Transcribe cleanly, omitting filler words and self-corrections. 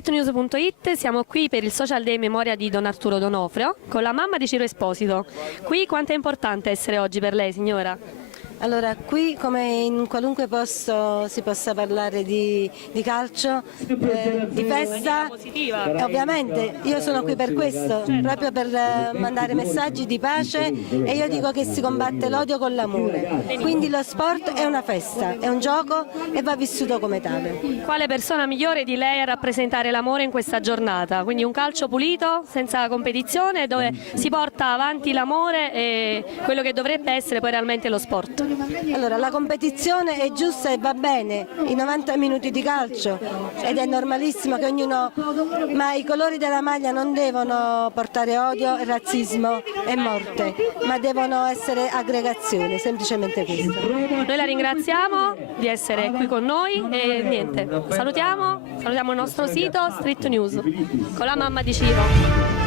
Streetnews.it, siamo qui per il Social Day in memoria di Don Arturo D'Onofrio con la mamma di Ciro Esposito. Qui quanto è importante essere oggi per lei, signora? Allora, qui come in qualunque posto si possa parlare di calcio, di festa, e ovviamente io sono qui per questo, proprio per mandare messaggi di pace, e io dico che si combatte l'odio con l'amore. Quindi lo sport è una festa, è un gioco e va vissuto come tale. Quale persona migliore di lei a rappresentare l'amore in questa giornata? Quindi un calcio pulito, senza competizione, dove si porta avanti l'amore e quello che dovrebbe essere poi realmente lo sport. Allora, la competizione è giusta e va bene, i 90 minuti di calcio, ed è normalissimo che ognuno, ma i colori della maglia non devono portare odio, razzismo e morte, ma devono essere aggregazione, semplicemente questo. Noi la ringraziamo di essere qui con noi e niente, salutiamo il nostro sito Street News con la mamma di Ciro.